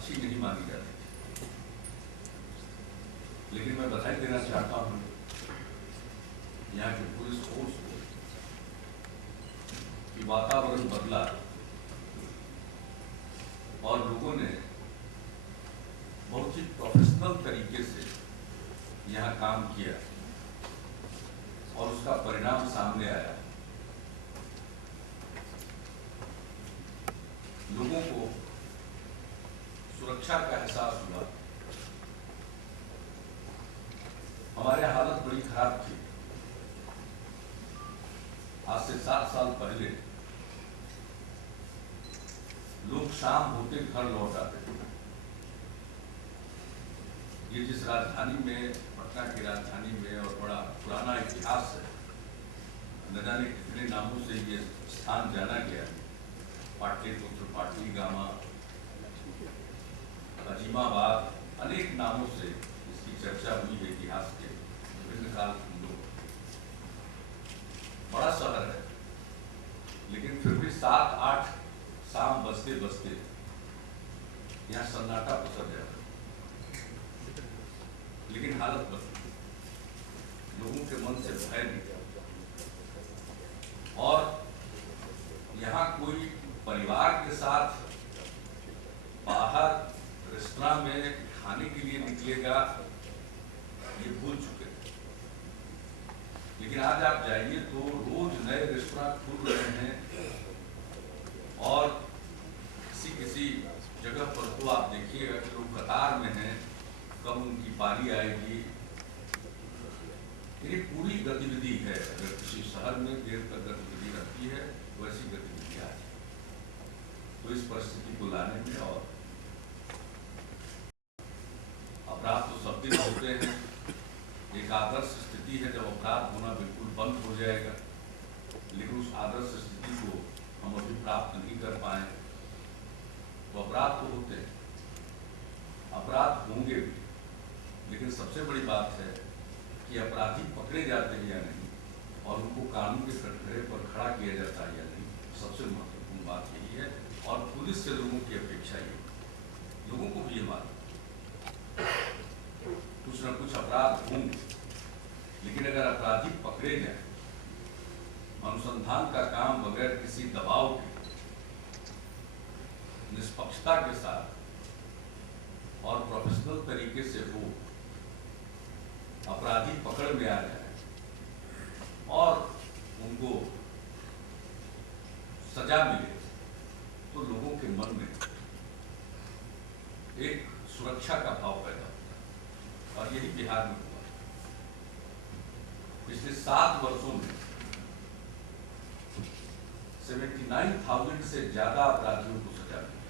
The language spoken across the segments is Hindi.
अच्छी नहीं मानी जाती थी। लेकिन मैं बधाई देना चाहता हूँ यहाँ के पुलिस फोर्स को कि वातावरण बदला और लोगों ने बहुत ही प्रोफेशनल तरीके से यहाँ काम किया और उसका परिणाम सामने आया। लोगों को सुरक्षा का एहसास हुआ। हमारे हालत बड़ी खराब थी। आज से 7 साल पहले लोग शाम होते घर लौट आते थे। ये जिस राजधानी में, पटना की राजधानी में, और बड़ा पुराना इतिहास है, न जाने कितने नामों से ये स्थान जाना गया, पाटलिपुत्र, पाटलीगामा, अजीमाबाद, अनेक नामों से इसकी चर्चा हुई है इतिहास के विभिन्न काल खंडों। बड़ा शहर है, लेकिन फिर भी 7-8 शाम बजते बजते यहाँ सन्नाटा पसर जाता। लेकिन हालत बदली, लोगों के मन से भय नहीं, और यहाँ कोई परिवार के साथ बाहर रेस्तरां में खाने के लिए निकलेगा, ये भूल चुके थे। लेकिन आज आप जाइए तो रोज नए रेस्तरां खुल रहे हैं, और किसी जगह पर तो आप देखिएगा कि लोग कतार में हैं, कब उनकी पारी आएगी। ये पूरी गतिविधि है। अगर किसी शहर में देर तक गतिविधि रहती है, वैसी गतिविधि आज तो इस परिस्थिति को लाने में, और अपराध तो सब दिन होते हैं। एक आदर्श स्थिति है जब अपराध होना बिल्कुल बंद हो जाएगा, लेकिन उस आदर्श स्थिति को हम अभी प्राप्त नहीं कर पाए। तो अपराध तो होते हैं, अपराध होंगे भी, लेकिन सबसे बड़ी बात है कि अपराधी पकड़े जाते हैं या नहीं, और उनको कानून के कटघरे पर खड़ा किया जाता है या नहीं। सबसे महत्वपूर्ण बात यही है, और पुलिस से लोगों की अपेक्षा ये, लोगों को भी ये मालूम कुछ न कुछ अपराध होंगे, लेकिन अगर अपराधी पकड़े जाए, अनुसंधान का काम बगैर किसी दबाव के, निष्पक्षता के साथ और प्रोफेशनल तरीके से हो, अपराधी पकड़ में आ जाए और उनको सजा मिले, तो लोगों के मन में एक सुरक्षा का भाव पैदा होगा। और यही बिहार में हुआ। पिछले 7 वर्षों में 79,000 से ज्यादा अपराधियों को सजा मिली।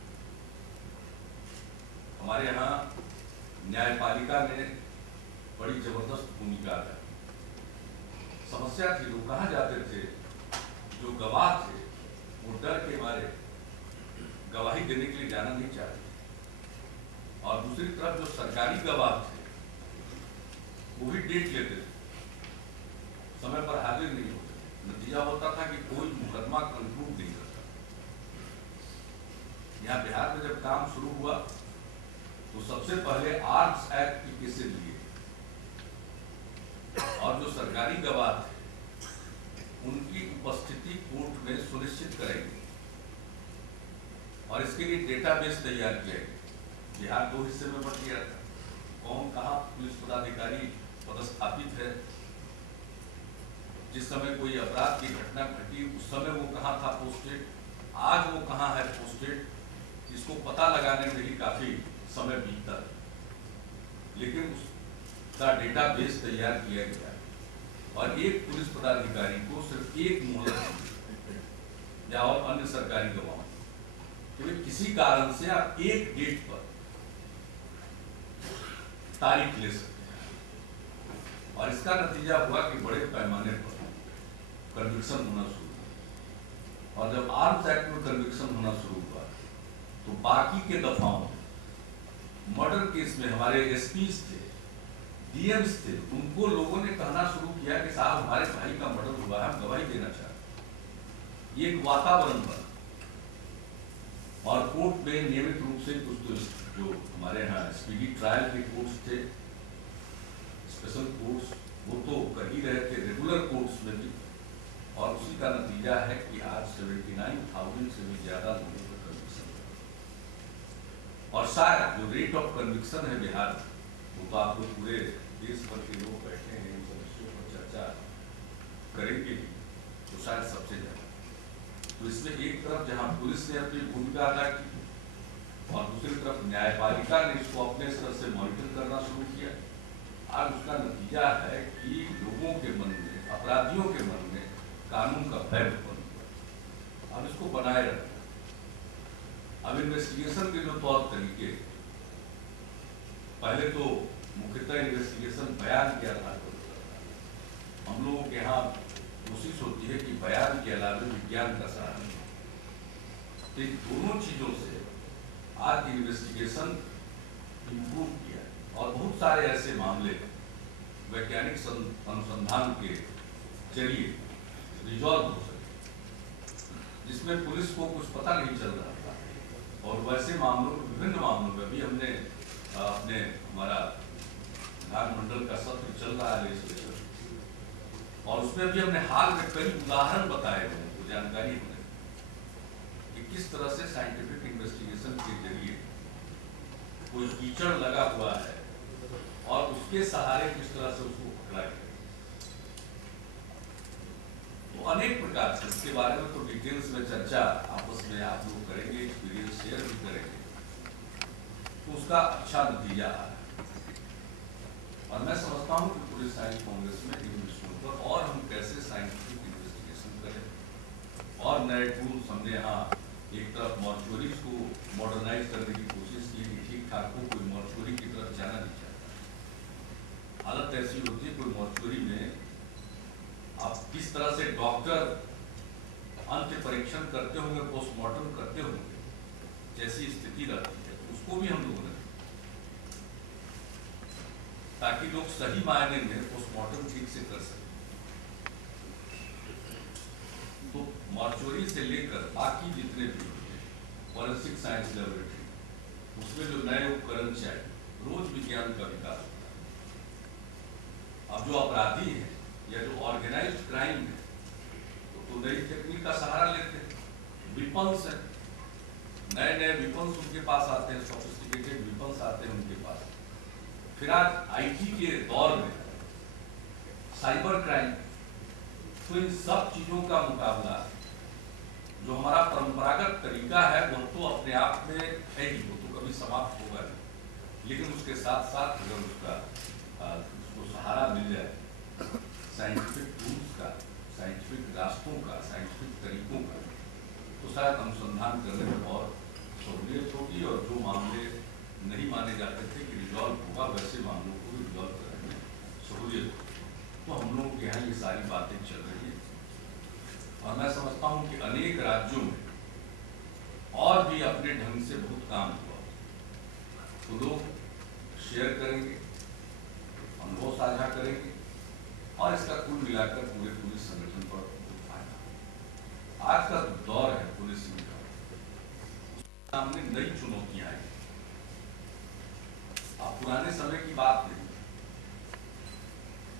हमारे यहाँ न्यायपालिका ने बड़ी जबरदस्त भूमिका अदा की। समस्या थी, लोग कहाँ जाते थे, जो गवाह थे वो डर के मारे गवाही देने के लिए जाना नहीं चाहते, और दूसरी तरफ जो सरकारी गवाह थे वो भी डेट लेते थे, समय पर हाजिर नहीं होते। नतीजा होता था कि कोई मुकदमा कंक्लूड नहीं करता। यहाँ बिहार में जब काम शुरू हुआ तो सबसे पहले आर्म्स एक्ट की केसेस लिए, और जो सरकारी गवाह थे उनकी उपस्थिति कोर्ट में सुनिश्चित करेंगे, और इसके लिए डेटाबेस तैयार किया गया। बिहार 2 हिस्से में बंट गया था, कौन कहाँ पुलिस पदाधिकारी पदस्थापित है, जिस समय कोई अपराध की घटना घटी उस समय वो कहाँ था पोस्टेड, आज वो कहाँ है पोस्टेड, इसको पता लगाने में ही काफी समय बीतता है। लेकिन उसका डेटाबेस तैयार किया गया, और एक पुलिस पदाधिकारी को सिर्फ एक मोहलत या और अन्य सरकारी गवाहों कि किसी कारण से आप एक डेट पर तारीख ले सकते हैं। और इसका नतीजा हुआ कि बड़े पैमाने पर कन्विक्शन होना शुरू हुआ, और जब आर्म्स एक्ट में कन्विक्शन होना शुरू हुआ तो बाकी के दफाओं में मर्डर केस में हमारे एसपीज थे, डीएम्स थे, उनको लोगों ने कहना शुरू किया कि साहब हमारे भाई का मर्डर हुआ है, हम गवाही देना चाहते हैं। ये एक वातावरण बना, और कोर्ट में नियमित रूप से कुछ तो जो हमारे यहाँ स्पीडी ट्रायल के कोर्ट्स थे, स्पेशल कोर्ट्स, वो तो कर ही रहे थे रेगुलर कोर्ट्स में भी, और उसी का नतीजा है कि आज 79,000 से भी ज़्यादा लोगों का कन्विक्शन है। और शायद जो रेट ऑफ कन्विक्शन है बिहार में, वो तो आप लोग पूरे देश भर के लोग बैठे हैं इन सब विषयों पर चर्चा करेंगे, तो शायद सबसे ज़्यादा। तो इसमें एक तरफ जहां पुलिस ने अपनी भूमिका अदा की और दूसरी तरफ न्यायपालिका ने इसको अपने स्तर से मॉनिटर करना शुरू किया, आज उसका नतीजा है कि लोगों के मन में, अपराधियों के मन में कानून का भय उत्पन्न हुआ। अब इसको बनाए रखना, अब इन्वेस्टिगेशन के जो तौर तरीके, पहले तो मुख्यतः इन्वेस्टिगेशन बयान के आधार पर होता था। हम लोगों के यहाँ कोशिश होती है कि बयान के अलावा विज्ञान का सहारा लें। तो इन दोनों चीजों से आज इन्वेस्टिगेशन इम्प्रूव किया और बहुत सारे ऐसे मामले वैज्ञानिक अनुसंधान के जरिए रिजॉल्व हो सके जिसमें पुलिस को कुछ पता नहीं चल रहा था। और वैसे मामलों में, विभिन्न मामलों में भी हमने अपने हमारा विधानमंडल का सत्र चल रहा है लेजिस्लेचर, और उसमें भी हमने हाल में कई उदाहरण बताए हुए हैं, जानकारी हमें कि किस तरह से साइंटिफिक इन्वेस्टिगेशन के जरिए कोई कीचड़ लगा हुआ है और उसके सहारे किस तरह से उसको पकड़ा गया। तो अनेक प्रकार से इसके बारे में तो डिटेल्स में चर्चा आपस में आप लोग करेंगे, एक्सपीरियंस शेयर भी करेंगे, तो उसका अच्छा नतीजा आ रहा है। और मैं समझता हूँ कि पूरे साइंस कांग्रेस में इन विषयों पर और हम कैसे साइंटिफिक इन्वेस्टिगेशन करें और नए टूल्स हमने यहाँ एक तरफ मॉर्चुअरीज को मॉडर्नाइज करने की कोशिश की कि ठीक ठाक को कोई मॉर्चुअरी की तरफ जाना नहीं चाहता। हालत ऐसी होती है कोई मॉर्चुअरी में आप किस तरह से डॉक्टर अंत्य परीक्षण करते होंगे, पोस्टमार्टम करते होंगे, जैसी स्थिति रहती है, उसको भी हम लोगों ने, ताकि लोग सही मायने में पोस्टमार्टम ठीक से कर सकें। तो मॉर्चुअरी से लेकर बाकी जितने भी फॉरेंसिक साइंस लेबोरेटरी, उसमें जो नए उपकरण चाहिए, रोज विज्ञान का विकास होता है। अब जो अपराधी है या जो ऑर्गेनाइज्ड क्राइम है तो नई टेक्निक का सहारा लेते हैं। विपन्स है, नए नए विपन्स उनके पास आते हैं, सोफिस्टिकेटेड विपन्स आते हैं उनके पास। फिर आज आईटी के दौर में साइबर क्राइम, तो इन सब चीजों का मुकाबला जो हमारा परंपरागत तरीका है वो तो अपने आप में है ही, वो तो कभी समाप्त होगा नहीं, लेकिन उसके साथ साथ अगर उसको सहारा मिल जाए साइंटिफिक टूल्स का, साइंटिफिक रास्तों का, साइंटिफिक तरीकों का, तो शायद अनुसंधान करने में और सहूलियत होगी और जो मामले नहीं माने जाते थे कि रिजॉल्व होगा, वैसे मामलों को भी रिजॉल्व करने में सहूलियत होगी। तो हम लोगों के यहाँ ये सारी बातें चल रही है और मैं समझता हूँ कि अनेक राज्यों में और भी अपने ढंग से बहुत काम हुआ, तो लोग शेयर करेंगे, अनुभव साझा करेंगे और इसका कुल मिलाकर पूरे पुलिस संगठन पर बहुत फायदा। आज का दौर है पुलिसिंग का, सामने नई चुनौतियां आई। अब पुराने समय की बात नहीं,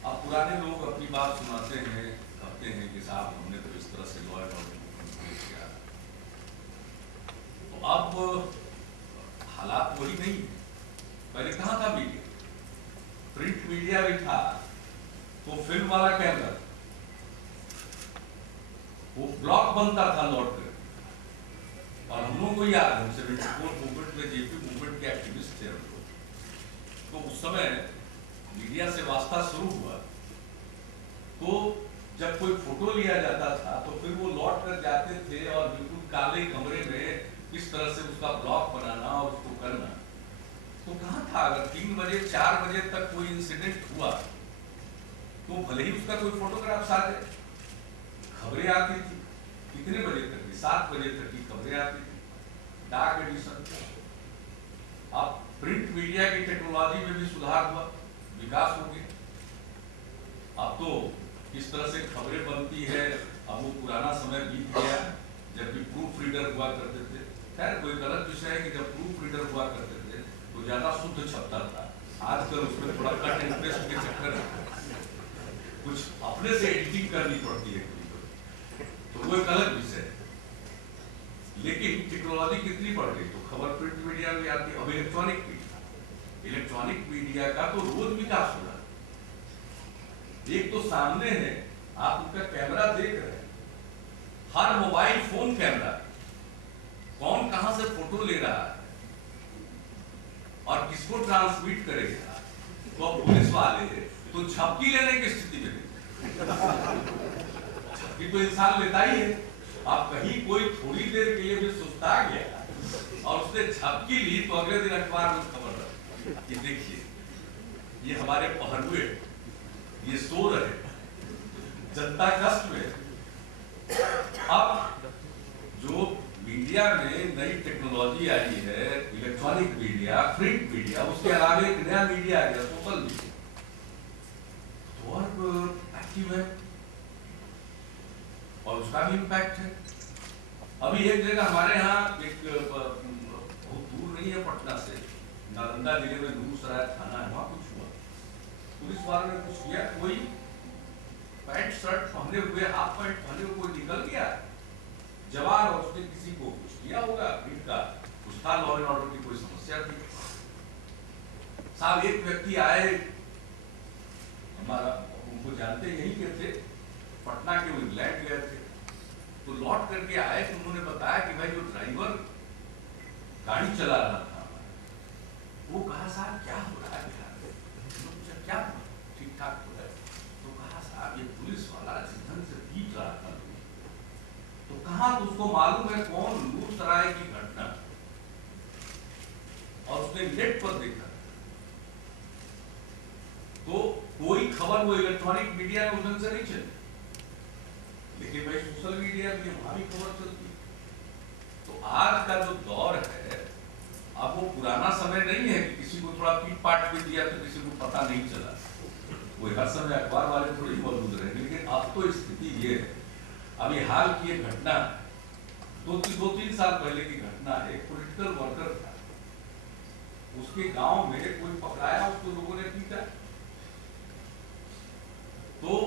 अब पुराने लोग अपनी बात सुनाते हैं, कहते हैं कि साहब हमने तो इस तरह से लॉ एंड ऑर्डर को कंट्रोल किया। तो अब हालात वही नहीं है। पहले कहाँ था मीडिया? प्रिंट मीडिया भी था तो फिल्म वाला कैमरा, वो ब्लॉक बनता था लौट कर। और हम लोगों को याद है 74 मूवमेंट में, जेपी मूवमेंट के एक्टिविस्ट थे हम लोग, तो उस समय मीडिया से वास्ता शुरू हुआ तो जब कोई फोटो लिया जाता था तो फिर वो लौट कर जाते थे और बिल्कुल काले कमरे में किस तरह से उसका ब्लॉक बनाना और उसको करना। तो कहाँ था? अगर 3 बजे 4 बजे तक कोई इंसिडेंट हुआ तो भले ही उसका कोई फोटोग्राफ आ जाए, खबरें आती थी। कितने बजे तक की? 7 बजे तक की खबरें आती थी, डाक एडिशन। अब प्रिंट मीडिया की टेक्नोलॉजी में भी सुधार हुआ, विकास हो गया। अब तो किस तरह से खबरें बनती है, अब वो पुराना समय बीत गया जब भी प्रूफ रीडर हुआ करते थे। खैर कोई गलत विषय है कि जब प्रूफ रीडर हुआ करते थे तो ज्यादा शुद्ध छपता था। आजकल उसमें थोड़ा कट एंड पेस्ट के चक्कर कुछ अपने से एडिटिंग करनी पड़ती है, तो वो एक अलग विषय है। लेकिन टेक्नोलॉजी कितनी बढ़ गई तो खबर प्रिंट मीडिया में आती है। अब इलेक्ट्रॉनिक मीडिया का तो रोज विकास हो रहा है। एक तो सामने है, आप उनका कैमरा देख रहे हैं, हर मोबाइल फोन कैमरा, कौन कहां से फोटो ले रहा है और किसको ट्रांसमिट करेगा, तो पुलिस वाले तो झपकी लेने की स्थिति में झपकी तो इंसान लेता ही है। आप कहीं कोई थोड़ी देर के लिए भी सुस्ता गया और उसने झपकी ली तो अगले दिन अखबार में खबर कि देखिए ये हमारे पहलुए, ये सो रहे, जनता कष्ट में। अब जो मीडिया में नई टेक्नोलॉजी आई है, इलेक्ट्रॉनिक मीडिया, प्रिंट मीडिया, उसके अलावा एक नया मीडिया आ गया, सोशल मीडिया, तो अब एक्टिव है और उसका भी इम्पैक्ट है। अभी एक जगह हमारे यहाँ एक बहुत दूर नहीं है पटना से, नालंदा जिले में नूरसराय थाना है, वहां कुछ हुआ, पुलिस वालों ने कुछ किया, कोई पैंट शर्ट पहने हुए, हाफ पैंट पहने हुए कोई निकल गया जवान और उसने किसी को कुछ किया होगा, भीड़ का कुछ था, लॉ एंड ऑर्डर की कोई समस्या थी। साहब एक व्यक्ति आए, हमारा उनको जानते यहीं के थे, पटना के वो इंग्लैंड गए थे, तो लौट करके आए तो उन्होंने बताया कि भाई जो ड्राइवर गाड़ी चला रहा था वो कहा साहब क्या हो रहा है बिहार में, क्या ठीक ठाक हो रहा है, तो कहा साहब ये पुलिस वाला जिस ढंग से पीट रहा था, तो कहा तो उसको मालूम है कौन, नूरसराय की घटना, और उसने नेट पर देखा, तो कोई खबर वो इलेक्ट्रॉनिक मीडिया में उस ढंग से नहीं चली, लेकिन भाई सोशल मीडिया में वहां भी खबर चलती। तो आज का जो दौर है, अब वो पुराना समय नहीं है कि किसी को थोड़ा पीट पाट भी दिया तो किसी को पता नहीं चला, वो हर समय अखबार वाले थोड़ी मौजूद रहे। लेकिन अब तो स्थिति ये है, अभी हाल की एक घटना, दो तीन साल पहले की घटना है, एक पॉलिटिकल वर्कर था, उसके गांव में कोई पकड़ाया, उसको लोगों ने पीटा, तो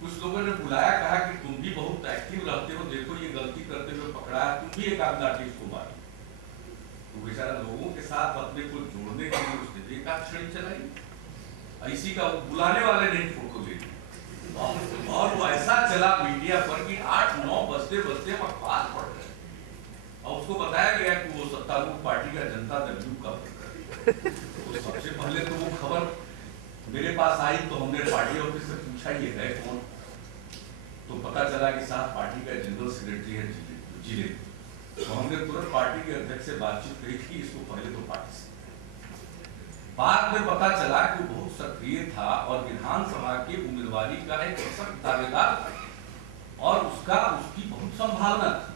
कुछ लोगों ने बुलाया, कहा कि तुम भी बहुत एक्टिव रहते हो, देखो ये गलती करते हुए पकड़ाया, तुम भी एक आध लाठी इसको मारो। तो बेचारा लोगों के साथ अपने को जोड़ने के लिए उसने देखा, छड़ी चलाई, ऐसी का बुलाने वाले ने फोटो ले ली, और वो ऐसा चला मीडिया पर कि 8-9 बजते बजते हम अखबार पढ़ रहे, और उसको बताया गया कि वो सत्तारूढ़ पार्टी का जनता दल यू का वर्कर। तो सबसे पहले तो वो खबर मेरे पास आई, तो हमने पार्टी ऑफिस से पूछा ये है कौन, तो पता चला कि साहब पार्टी का जनरल सेक्रेटरी है जिले। तो हमने तुरंत पार्टी के अध्यक्ष से बातचीत करी थी, इसको पहले तो पार्टी से, बाद में पता चला कि वो बहुत सक्रिय था और विधानसभा की उम्मीदवारी का एक सख्त दावेदार था, और उसकी बहुत संभावना थी।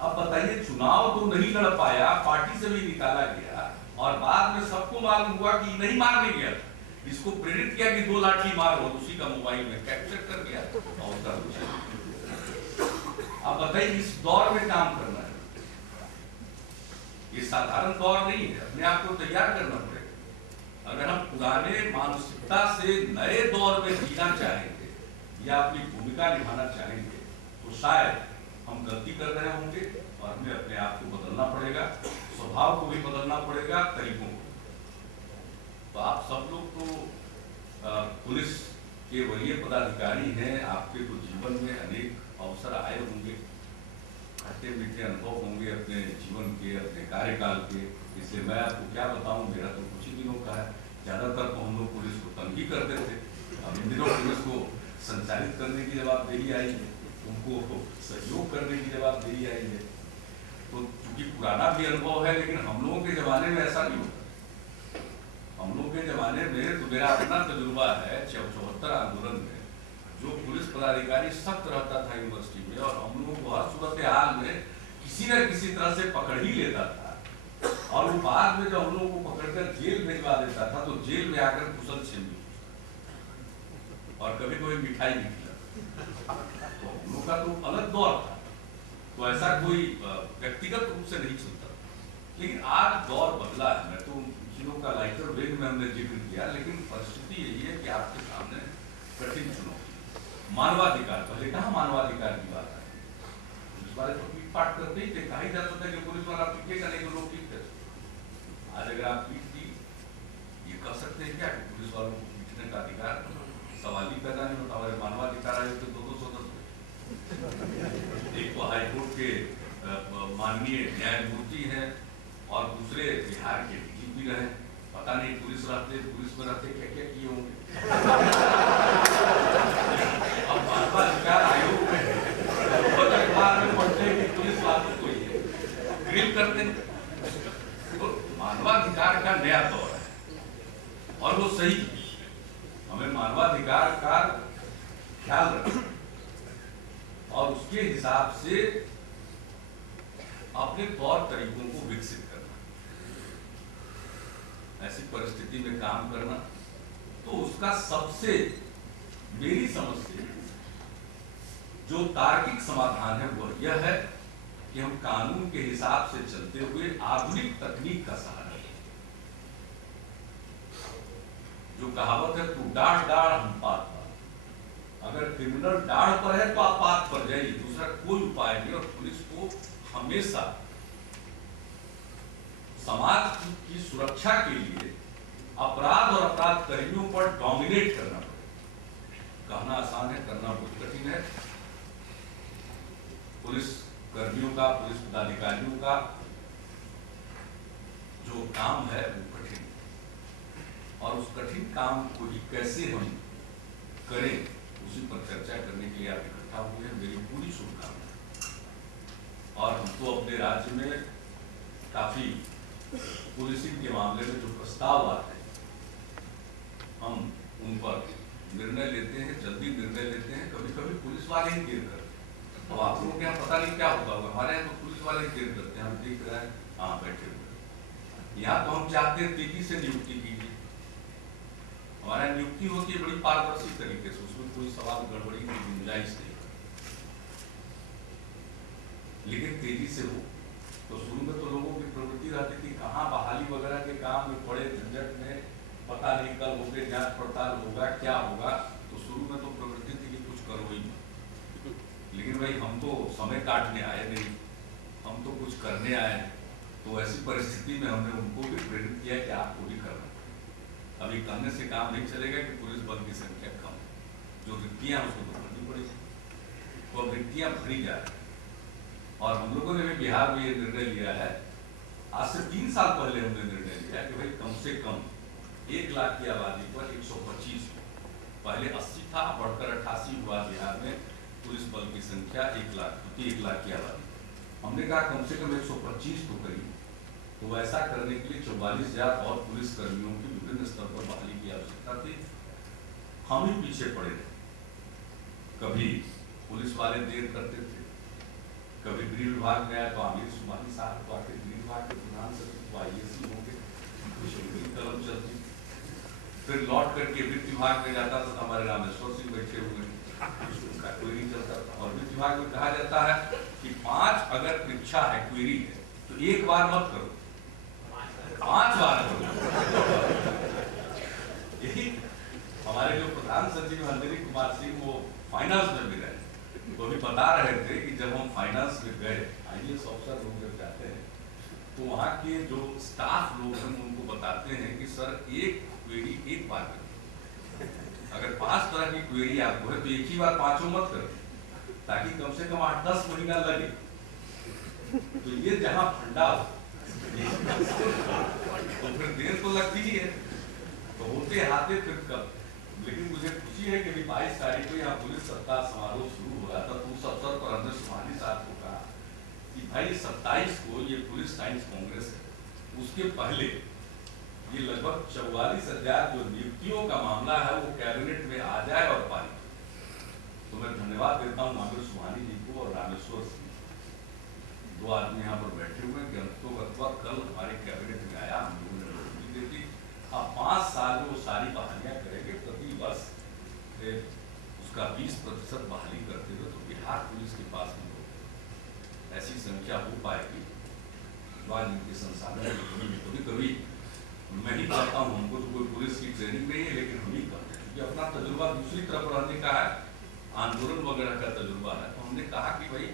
अब बताइए, चुनाव तो नहीं लड़ पाया, पार्टी से भी निकाला गया, और बाद में सबको मालूम हुआ कि नहीं मारने गया था, इसको प्रेरित किया कि 2 लाठी मारो, उसी का मोबाइल में कैप्चर कर लिया और उसका कुछ। अब बताइए इस दौर में काम करना है, ये साधारण दौर नहीं है, अपने आप को तैयार करना पड़ेगा। अगर हम पुराने मानसिकता से नए दौर में जीना चाहेंगे या अपनी भूमिका निभाना चाहेंगे, तो शायद हम गलती कर रहे होंगे, और हमें अपने आप को बदलना पड़ेगा, स्वभाव को भी बदलना पड़ेगा, तरीकों को। तो आप सब लोग तो पुलिस के वरीय पदाधिकारी हैं, आपके तो जीवन में अनेक अवसर आए होंगे, खट्टे मीठे अनुभव होंगे अपने जीवन के, अपने कार्यकाल के, इसलिए मैं आपको क्या बताऊं, मेरा तो कुछ ही दिनों का है। ज़्यादातर तो हम लोग पुलिस को तंग ही करते थे, अब इन दिनों पुलिस को संचालित करने की जवाबदेही आई है, उनको सहयोग करने की जवाबदेही आई है। तो चूंकि पुराना भी अनुभव है, लेकिन हम लोगों के ज़माने में ऐसा नहीं होता। हम लोग के ज़माने में तो मेरा अपना तजुर्बा है, 74 आंदोलन में जो पुलिस पदाधिकारी सख्त रहता था यूनिवर्सिटी में, और हम लोगों को हर सूरत हाल में किसी न किसी तरह से पकड़ ही लेता था, और वो बाद में जब हम लोगों को पकड़कर जेल भिजवा देता था, तो जेल में आकर कुशल छीन, और कभी कोई मिठाई भी खिलाता। तो हम लोग का तो अलग दौर था, तो ऐसा कोई व्यक्तिगत रूप से नहीं चुनता। लेकिन आज दौर बदला है, मैं तो चीजों का लाइटर वेग में हमने जिक्र किया, लेकिन परिस्थिति यही है कि आपके सामने कठिन चुनौती। मानवाधिकार, पहले कहाँ मानवाधिकार की बात आई, इस बारे तो पीट पाट करते ही थे, कहा ही जाता था कि पुलिस वाला पीटेगा नहीं तो लोग पीटते। आज अगर आप पीट दी, ये कह सकते हैं क्या कि पुलिस वालों को पीटने का अधिकार, सवाल ही पैदा नहीं होता। हमारे मानवाधिकार आयोग के 2-2 सदस्य, एक तो हाईकोर्ट के माननीय न्यायमूर्ति हैं और दूसरे बिहार के डीजीपी रहे। पता नहीं पुलिस में रहते क्या क्या किए होंगे। अब मानवाधिकार आयोग में अखबार में पढ़ते हैं कि पुलिस वालों को ये ग्रिल करते हैं। तो मानवाधिकार का नया दौर है और वो सही, हमें मानवाधिकार का ख्याल रखना और उसके हिसाब से अपने तौर तरीकों को विकसित करना, ऐसी परिस्थिति में काम करना। तो उसका सबसे, मेरी समझ से जो तार्किक समाधान है वह यह है कि हम कानून के हिसाब से चलते हुए आधुनिक तकनीक का सहारा लें। जो कहावत है, तू डाढ़ डाढ़ हम पात पात, अगर क्रिमिनल डाढ़ पर है तो आप पात पर जाइए, दूसरा कोई उपाय नहीं। और पुलिस को हमेशा समाज की सुरक्षा के लिए अपराध और अपराध कर्मियों पर डोमिनेट करना पड़ेगा। कहना आसान है, करना बहुत कठिन है। पुलिस कर्मियों का, पुलिस पदाधिकारियों का जो काम है वो कठिन, और उस कठिन काम को ही कैसे हम करें उसी पर चर्चा करने के लिए आप इकट्ठा हुए हैं। मेरी पूरी शुभकामनाएं। और हम तो अपने राज्य में काफी पुलिसिंग के मामले में जो प्रस्ताव आते हैं, हम उन पर निर्णय लेते हैं, जल्दी निर्णय लेते हैं। कभी कभी पुलिस वाले ही देर करते हैं। अब आप लोगों के यहाँ पता नहीं क्या होता होगा, हमारे यहाँ तो पुलिस वाले ही देर करते हैं। हम देख रहे हैं, हाँ बैठे हुए। यहाँ तो हम चाहते हैं तेजी से नियुक्ति कीजिए। हमारे यहाँ नियुक्ति होती है बड़ी पारदर्शी तरीके से, उसमें कोई सवाल गड़बड़ी की गुंजाइश नहीं, लेकिन तेजी से हो। तो शुरू में तो लोगों की प्रवृत्ति रहती थी कहाँ बहाली वगैरह के काम में पड़े झंझट में, पता नहीं कल होगे, जांच पड़ताल होगा, क्या होगा। तो शुरू में तो प्रवृत्ति थी कि कुछ करो ही मत। लेकिन भाई हम तो समय काटने आए नहीं, हम तो कुछ करने आए। तो ऐसी परिस्थिति में हमने उनको भी प्रेरित किया कि आपको भी करना। अभी करने से काम नहीं चलेगा कि पुलिस बल की संख्या कम, जो रिक्तियां उसको तो भरनी पड़ेगी, वो अब रिक्तियां भरी जा रही। और हम लोगों ने भी बिहार में ये निर्णय लिया है, आज से 3 साल पहले हमने निर्णय लिया कि भाई कम से कम 1 लाख की आबादी पर 125 हो। पहले 80 था, बढ़कर 88 हुआ बिहार में पुलिस बल की संख्या 1 लाख, क्योंकि 1 लाख की आबादी। हमने कहा कम से कम 125 तो करिए। तो ऐसा करने के लिए 44,000 और पुलिस कर्मियों की विभिन्न स्तर पर बहाली की आवश्यकता थी। हम ही पीछे पड़े थे। कभी पुलिस वाले देर करते थे, कभी गृह विभाग में आया तो आमिर सुबहानी साहब तो आके गृह विभाग के प्रधान सचिव तो IAC होंगे, कुछ उनकी कलम चलती। फिर लौट करके वित्त विभाग में जाता था, हमारे रामेश्वर सिंह बैठे हुए, उनका क्वेरी चलता था। और वित्त विभाग में कहा जाता है कि 5 अगर परीक्षा है, क्वेरी है, तो 1 बार मत करो, 5 बार करो। यही हमारे जो प्रधान सचिव अंजनी कुमार सिंह, वो फाइनेंस में भी रहे, वो भी बता रहे थे कि जब हम फाइनेंस में गए, IAS ऑफिसर लोग जब जाते हैं तो वहाँ के जो स्टाफ लोग हैं उनको बताते हैं कि सर एक क्वेरी 1 बार करें। अगर 5 तरह की क्वेरी आपको है तो एक ही बार 5 मत करें, ताकि कम से कम 8-10 महीना लगे। तो ये जहाँ फंडा हो तो फिर देर तो लगती ही है, तो होते हाथे फिर कब। लेकिन मुझे खुशी है कि 22 तारीख को यहाँ पुलिस सप्ताह समारोह शुरू हो रहा था, तो उस अवसर पर हमने सुबहानी साहब को कहा कि भाई 27 को ये पुलिस साइंस कांग्रेस है, उसके पहले ये लगभग 44,000 जो नियुक्तियों का मामला है वो कैबिनेट में आ जाए और पारित। तो मैं धन्यवाद देता हूँ आमिर सुबहानी जी को और रामेश्वर सिंह, 2 आदमी यहाँ पर बैठे हुए हैं। कल हमारे कैबिनेट में आया, हम लोगों ने मंजूरी दे दी। अब 5 साल में वो सारी बहालियां करेंगे, प्रति वर्ष उसका 20% बहाली करते हुए, तो बिहार पुलिस के पास में ऐसी संख्या हो पाएगी वहाँ जिनके संसाधन की कमी में कभी कभी मैं ही कहता हूँ, हमको तो कोई पुलिस की ट्रेनिंग नहीं है, लेकिन हम ही कहते हैं क्योंकि अपना तजुर्बा दूसरी तरफ रहने का है, आंदोलन वगैरह का तजुर्बा है। तो हमने कहा कि भाई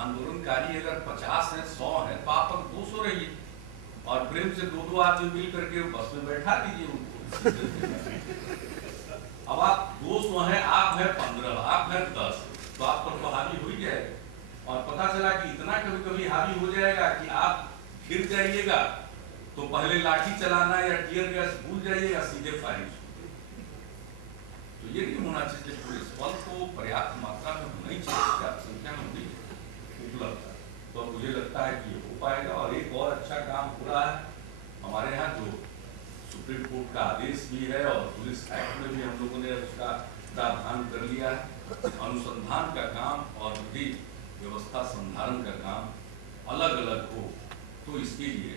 आंदोलनकारी अगर 50 है 100 है तो आप पर 200 रहिए और प्रेम से 2-2 आदमी मिल करके बस में बैठा दीजिए उनको। अब आप 200 हैं, आप है 15, आप है 10, तो आप पर तो हावी हो ही जाएगा। और पता चला कि इतना कभी कभी हावी हो जाएगा कि आप गिर जाइएगा तो पहले लाठी चलाना या टीयर गैस भूल जाइएगा, सीधे फायरिंग। तो ये नहीं होना चाहिए, पुलिस बल को पर्याप्त मात्रा में होना ही चाहिए, पर्याप्त संख्या में होनी उपलब्ध है। तो मुझे लगता है कि ये हो पाएगा। और एक और अच्छा काम हो रहा है हमारे यहाँ, जो सुप्रीम कोर्ट का आदेश भी है और पुलिस एक्ट में भी हम लोगों ने उसका प्रावधान कर लिया है। अनुसंधान का काम और विधि व्यवस्था संधारण का काम अलग अलग हो, तो इसके लिए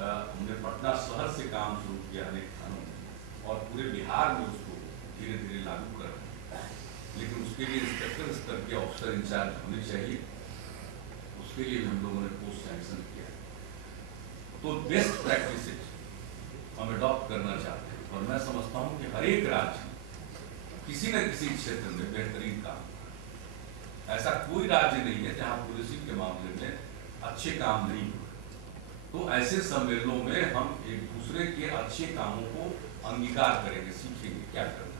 हमने पटना शहर से काम शुरू किया अनेक थानों में और पूरे बिहार में उसको धीरे धीरे लागू कर रहे हैं। लेकिन उसके लिए इंस्पेक्टर स्तर के ऑफिसर इंचार्ज होने चाहिए, उसके लिए हम लोगों ने पोस्ट सैंक्शन किया। तो बेस्ट प्रैक्टिसेज हम अडॉप्ट करना चाहते हैं और मैं समझता हूँ कि हर एक राज्य किसी न किसी क्षेत्र में बेहतरीन काम, ऐसा कोई राज्य नहीं है जहाँ पुलिसिंग के मामले में अच्छे काम नहीं हुए। तो ऐसे सम्मेलनों में हम एक दूसरे के अच्छे कामों को अंगीकार करेंगे, सीखेंगे क्या करना।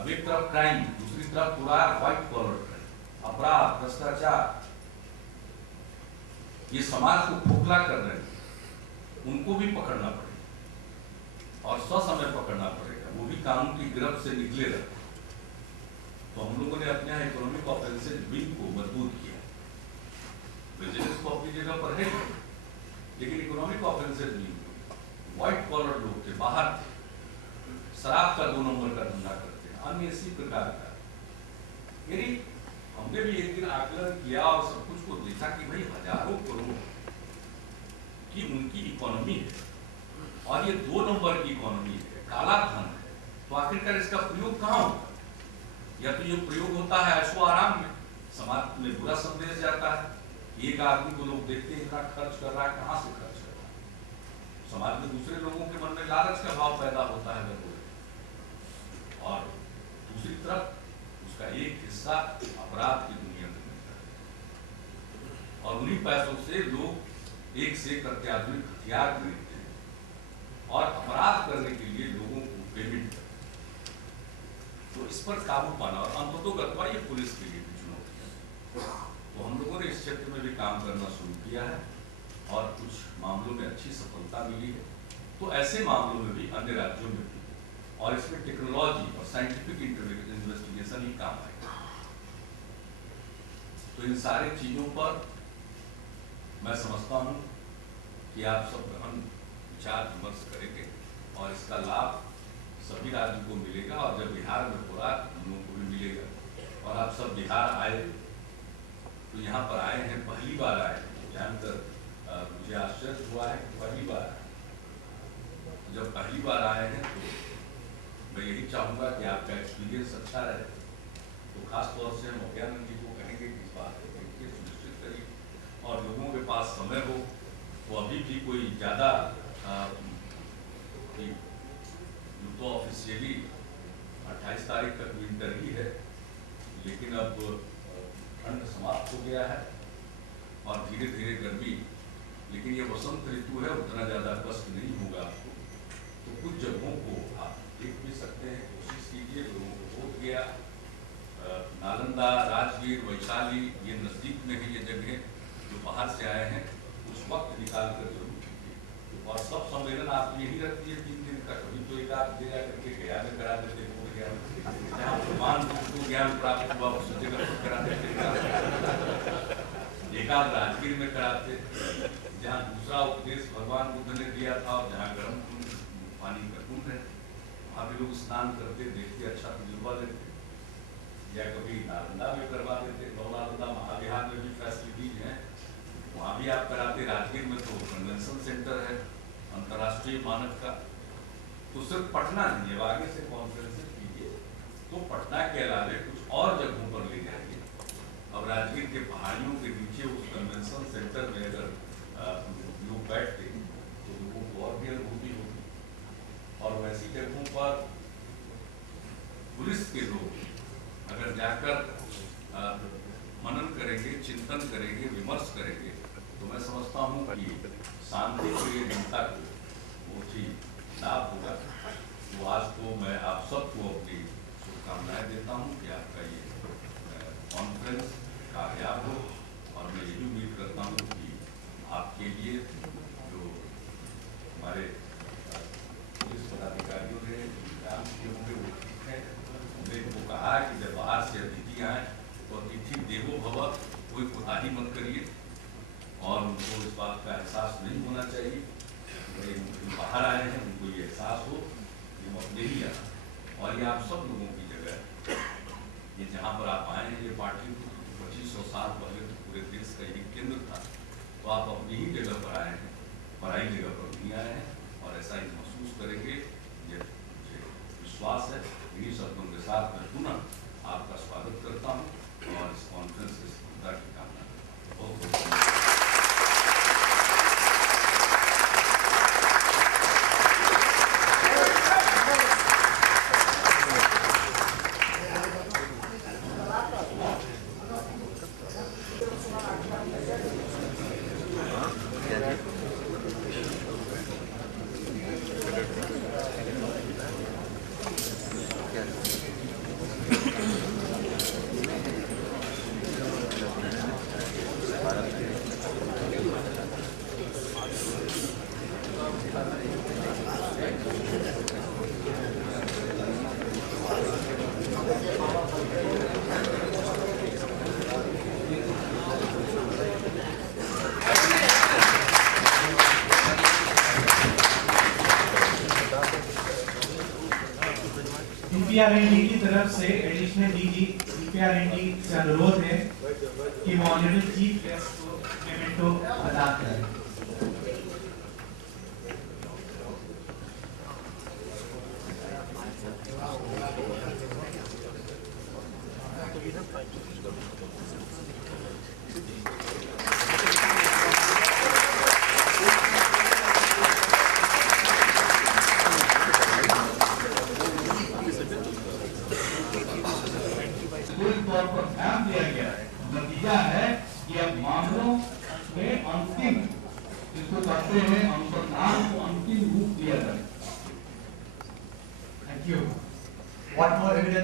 अब एक तरफ क्राइम, दूसरी तरफ पूरा व्हाइट कॉलर क्राइम, अपराध, भ्रष्टाचार, ये समाज को खोखला कर रहे हैं, उनको भी पकड़ना पड़ेगा और ससमय पकड़ना पड़ेगा, वो भी कानून की गिरफ्त से निकले रहते। तो हम लोगों ने अपने यहाँ इकोनॉमिक ऑफेंसेज विंग को मजबूत किया। विजिलेंस को अपनी जगह पर है, लेकिन economic offences wing, white collar लोग थे, बाहर थे, शराब का 2 नंबर का धंधा करते हैं, अन्य इसी प्रकार का। यानी हमने भी एक दिन आकलन किया और सब कुछ को देखा कि भाई हजारों करोड़ की उनकी इकोनॉमी है और ये 2 नंबर की इकोनॉमी है, काला धन है। तो आखिरकार इसका प्रयोग कहाँ होता है? या तो ये प्रयोग होता है ऐशो आराम में, समाज में बुरा संदेश जाता है। एक आदमी को लोग देखते हैं इतना खर्च कर रहा है, कहाँ से खर्च कर रहा है, समाज में दूसरे लोगों के मन में लालच का भाव पैदा होता है और दूसरी तरफ उसका एक हिस्सा अपराध की दुनिया में मिलता है और उन्हीं पैसों से लोग एक से एक अत्याधुनिक हथियार खरीदते हैं और अपराध करने के लिए लोगों को पेमेंट करते हैं। तो इस पर काबू पाना और अंततोगत्वा ये पुलिस के लिए भी चुनौती है। तो हम लोगों ने इस क्षेत्र में भी काम करना शुरू किया है और कुछ मामलों में अच्छी सफलता मिली है। तो ऐसे मामलों में भी अन्य राज्यों में भी, और इसमें टेक्नोलॉजी और साइंटिफिक इन्वेस्टिगेशन ही काम आएगा। तो इन सारी चीजों पर मैं समझता हूँ कि आप सब गहन विचार विमर्श करेंगे और इसका लाभ सभी राज्यों को मिलेगा और जब बिहार में हो रहा हम लोगों को भी मिलेगा। और आप सब बिहार आए तो यहाँ पर आए हैं, पहली बार आए हैं, जानकर मुझे आश्चर्य हुआ है कि पहली बार आए। तो जब पहली बार आए हैं तो मैं यही चाहूँगा कि आपका एक्सपीरियंस अच्छा रहे। तो खास तौर से हम अज्ञानंद जी को कहेंगे कि इस बात को देखिए, सुनिश्चित करिए और लोगों के पास समय हो। तो अभी भी कोई ज़्यादा तो ऑफिशियली 28 तारीख तक विंटर ही है, लेकिन अब ठंड समाप्त हो गया है और धीरे धीरे गर्मी, लेकिन ये वसंत ऋतु है, उतना ज़्यादा कष्ट नहीं होगा आपको। तो कुछ जगहों को आप देख भी सकते हैं, कोशिश कीजिए। लोगों को बोध गया, नालंदा, राजगीर, वैशाली, ये नज़दीक में है ये जगह। जो बाहर से आए हैं कुछ वक्त निकाल कर जरूर कीजिए। और सब सम्मेलन आप यही रखिए 3 दिन का, कभी तो एक आध दे करके गया में करा देते, जहाँ प्रमाण को ज्ञान प्राप्त हुआ उस जगह पर करा देते, एक आध राजगीर में कराते, जहाँ दूसरा उपदेश भगवान बुद्ध ने दिया था और जहाँ गर्म पानी का कुंड है वहाँ भी लोग स्नान करते, देखते, अच्छा तजुर्बा लेते। या कभी नालंदा में करवा देते, नालंदा महाविहार में भी फैसिलिटीज हैं, वहाँ भी आप कराते। राजगीर में तो कन्वेंशन सेंटर है अंतर्राष्ट्रीय मानक का। तो सिर्फ पटना नहीं है, आगे से कॉन्फ्रेंस कीजिए तो पटना के अलावे कुछ और जगहों पर ले जाइए। अब राजगीर के पहाड़ियों के नीचे उस कन्वेंशन सेंटर में अगर जाकर मनन करेंगे, चिंतन करेंगे, विमर्श करेंगे, तो मैं समझता हूँ कि शांति प्रिय जनता को बहुत ही लाभ होगा। तो आज को मैं आप सबको अपनी शुभकामनाएं देता हूँ कि आपका ये कॉन्फ्रेंस कामयाब हो, और मैं यही उम्मीद करता हूँ कि आपके लिए जो हमारे पुलिस पदाधिकारियों ने काम किए होंगे वो ठीक है। हमने इनको कहा कि जब बाहर से अतिथि आए तो अतिथि देवो भव, कोई कोताही मत करिए, और उनको इस बात का एहसास नहीं होना चाहिए कि बाहर आए हैं, उनको ये एहसास हो कि हम अपने ही आए। और ये आप सब लोगों की जगह, ये जहाँ पर आप आए हैं, ये पार्टी 2500 साल पहले तो पूरे देश का एक केंद्र था, तो आप अपनी ही जगह पर आए हैं, पराई जगह पर नहीं आए हैं, और ऐसा ही महसूस करेंगे। ये मुझे विश्वास है। इन्हीं शब्दों के साथ मैं पुनः आपका स्वागत करता हूँ और इस कॉन्फ्रेंस की सफलता की कामना करता हूँ। बहुत बहुत CPRND की तरफ से एडिशनल डीजी CPRND से अनुरोध है कि वो ऑनरेबल चीफ गेस्ट को मेमेंटो अदा करें। तौर पर ध्यान दिया गया है। नतीजा है कि अब मामलों में अंतिम जिसको कहते हैं अनुसंधान को अंतिम रूप दिया जाए। Thank you.